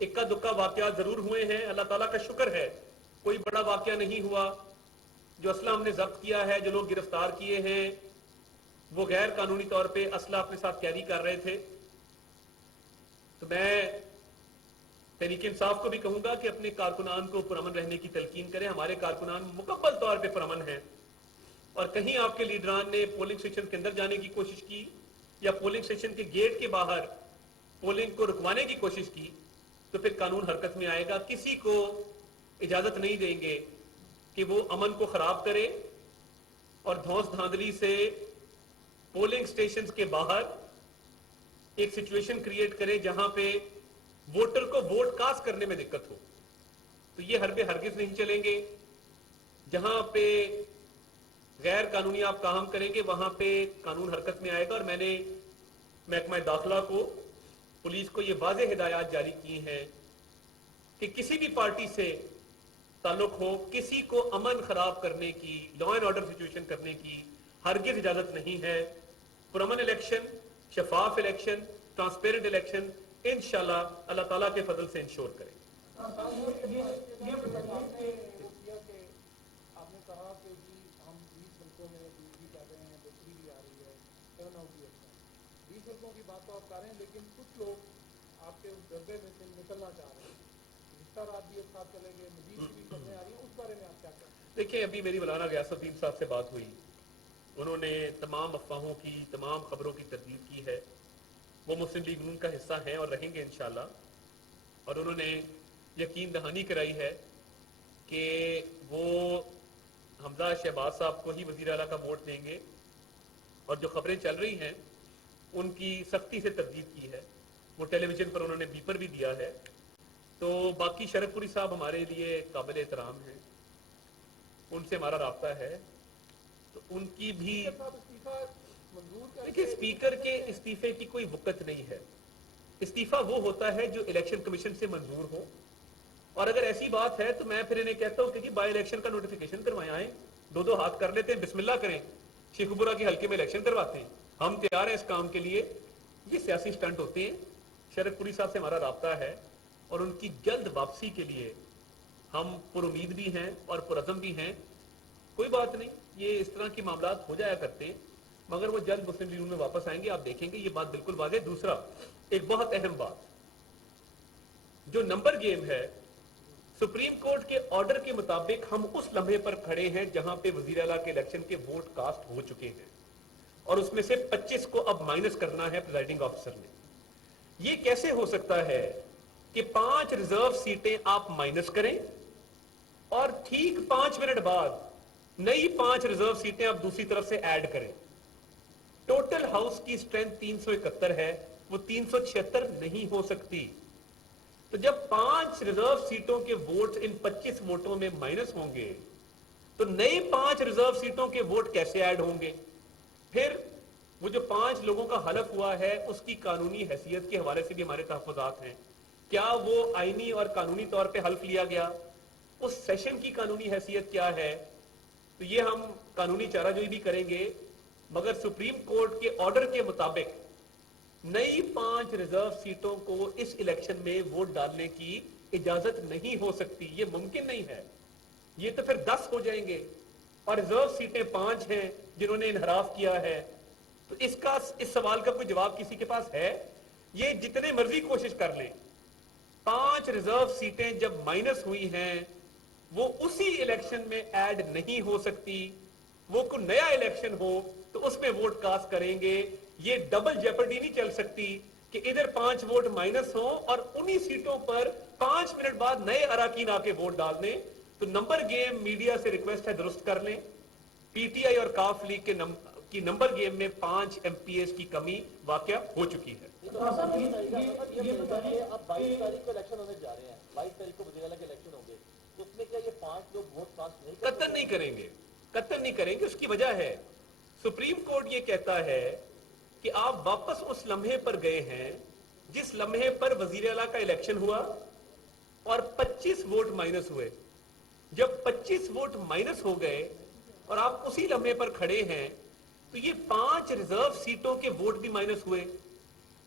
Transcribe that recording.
اکا دکا واقعات ضرور ہوئے ہیں، اللہ تعالیٰ کا شکر ہے کوئی بڑا واقعہ نہیں ہوا. جو اسلحہ ہم نے ضبط کیا ہے، جو لوگ گرفتار کیے ہیں، وہ غیر قانونی طور پہ اسلحہ اپنے ساتھ کیری کر رہے تھے. تو میں تحریک انصاف کو بھی کہوں گا کہ اپنے کارکنان کو پرامن رہنے کی تلقین کریں. ہمارے کارکنان مکمل طور پہ پرامن ہیں، اور کہیں آپ کے لیڈران نے پولنگ اسٹیشن کے اندر جانے کی کوشش کی یا پولنگ اسٹیشن کے گیٹ کے باہر پولنگ کو رکوانے کی کوشش کی تو پھر قانون حرکت میں آئے گا. کسی کو اجازت نہیں دیں گے کہ وہ امن کو خراب کرے اور دھوس دھاندلی سے پولنگ سٹیشنز کے باہر ایک سچویشن کریٹ کرے جہاں پہ ووٹر کو ووٹ کاسٹ کرنے میں دقت ہو. تو یہ حربے ہرگز نہیں چلیں گے. جہاں پہ غیر قانونی آپ کام کریں گے وہاں پہ قانون حرکت میں آئے گا. اور میں نے محکمہ داخلہ کو، پولیس کو یہ واضح ہدایات جاری کی ہیں کہ کسی بھی پارٹی سے تعلق ہو، کسی کو امن خراب کرنے کی، لا اینڈ آرڈر سچویشن کرنے کی ہرگز اجازت نہیں ہے. پرامن الیکشن، شفاف الیکشن، ٹرانسپیرنٹ الیکشن انشاءاللہ اللہ تعالیٰ کے فضل سے انشور کریں. آپ نے کہا کہ جی ہم 20 ملکوں میں دوسری کر رہے ہیں، دوسری بھی آ رہی ہے، ٹرن آؤٹ بھی اچھا ہے. 20 ملکوں کی بات تو آپ کر رہے ہیں، لیکن کچھ لوگ آپ کے اس ڈبے میں سے نکلنا چاہ رہے ہیں. رشتہ رات بھی ایک ساتھ چلے گئے، مزید بھی خبریں آ رہی ہیں، اس بارے میں آپ کیا کہتے ہیں؟ دیکھیں، ابھی میری مولانا غیاث الدین صاحب سے بات ہوئی، انہوں نے تمام افواہوں کی، تمام خبروں کی تردید کی ہے. وہ مسلم لیگ نون کا حصہ ہیں اور رہیں گے انشاءاللہ. اور انہوں نے یقین دہانی کرائی ہے کہ وہ حمزہ شہباز صاحب کو ہی وزیر اعلیٰ کا ووٹ دیں گے. اور جو خبریں چل رہی ہیں ان کی سختی سے تردید کی ہے. وہ ٹیلی ویژن پر انہوں نے بیپر بھی دیا ہے. تو باقی شرف پوری صاحب ہمارے لیے قابل احترام ہیں، ان سے ہمارا رابطہ ہے. تو ان کی بھی دیکھیں، اسپیکر کے استعفے کی کوئی وقت نہیں ہے. استعفیٰ وہ ہوتا ہے جو الیکشن کمیشن سے منظور ہو. اور اگر ایسی بات ہے تو میں پھر انہیں کہتا ہوں کہ جی بائی الیکشن کا نوٹیفیکیشن کروائیں، آئیں دو ہاتھ کر لیتے ہیں، بسم اللہ کریں، شیخوپورہ کے حلقے میں الیکشن کرواتے ہیں. ہم تیار ہیں اس کام کے لیے. یہ سیاسی سٹنٹ ہوتے ہیں. شرف پوری صاحب سے ہمارا رابطہ ہے اور ان کی جلد واپسی کے لیے ہم پر امید بھی ہیں اور پرعزم بھی ہیں. کوئی بات نہیں، یہ اس طرح کے معاملات ہو جایا کرتے ہیں، مگر وہ جلد مسلم لیگ میں واپس آئیں گے، آپ دیکھیں گے. یہ بات بالکل واضح. دوسرا ایک بہت اہم بات، جو نمبر گیم ہے، سپریم کورٹ کے آرڈر کے مطابق ہم اس لمحے پر کھڑے ہیں جہاں پہ وزیر اعلیٰ کے الیکشن کے ووٹ کاسٹ ہو چکے ہیں، اور اس میں سے 25 کو اب مائنس کرنا ہے پریزائڈنگ آفیسر نے. یہ کیسے ہو سکتا ہے کہ 5 ریزرو سیٹیں آپ مائنس کریں اور ٹھیک 5 منٹ بعد نئی 5 ریزرو سیٹیں آپ دوسری طرف سے ایڈ کریں؟ ٹوٹل ہاؤس کی اسٹرینتھ 371 ہے، وہ 376 نہیں ہو سکتی. تو جب 5 ریزرو سیٹوں کے ووٹ ان 25 ووٹوں میں مائنس ہوں گے تو نئی 5 ریزرو سیٹوں کے ووٹ کیسے ایڈ ہوں گے؟ پھر وہ جو 5 لوگوں کا حلف ہوا ہے اس کی قانونی حیثیت کے حوالے سے بھی ہمارے تحفظات ہیں. کیا وہ آئینی اور قانونی طور پہ حلف لیا گیا؟ اس سیشن کی قانونی حیثیت کیا ہے؟ تو یہ ہم قانونی چارہ جوئی بھی کریں گے، مگر سپریم کورٹ کے آرڈر کے مطابق نئی 5 ریزرو سیٹوں کو اس الیکشن میں ووٹ ڈالنے کی اجازت نہیں ہو سکتی. یہ ممکن نہیں ہے. یہ تو پھر 10 ہو جائیں گے اور ریزرو سیٹیں 5 ہیں جنہوں نے انحراف کیا ہے. تو اس سوال کا کوئی جواب کسی کے پاس ہے؟ یہ جتنے مرضی کوشش کر لیں، 5 ریزرو سیٹیں جب مائنس ہوئی ہیں وہ اسی الیکشن میں ایڈ نہیں ہو سکتی. وہ کوئی نیا الیکشن ہو تو اس میں ووٹ کاسٹ کریں گے. یہ ڈبل جیپرڈی نہیں چل سکتی کہ ادھر 5 ووٹ مائنس ہوں اور انہی سیٹوں پر 5 منٹ بعد نئے اراکین آ کے ووٹ ڈال دیں. تو نمبر گیم میڈیا سے ریکویسٹ ہے درست کر لیں. پی ٹی آئی اور کاف لیگ کی نمبر گیم میں 5 ایم پی ایس کی کمی واقع ہو چکی ہے. اب 22 تاریخ کو الیکشن ہونے جا رہے ہیں، 22 تاریخ کو وزیر اعلیٰ کے الیکشن ہوں گے، تو اس میں کیا یہ 5 لوگ ووٹ کاسٹ نہیں قطعاً نہیں کریں گے؟ قطعاً نہیں کریں گے. اس کی وجہ ہے سپریم کورٹ یہ کہتا ہے کہ آپ واپس اس لمحے پر گئے ہیں جس لمحے پر وزیر اعلیٰ کا الیکشن ہوا اور 25 ووٹ مائنس ہوئے. جب 25 ووٹ مائنس ہو گئے اور آپ اسی لمحے پر کھڑے ہیں تو یہ 5 ریزرو سیٹوں کے ووٹ بھی مائنس ہوئے.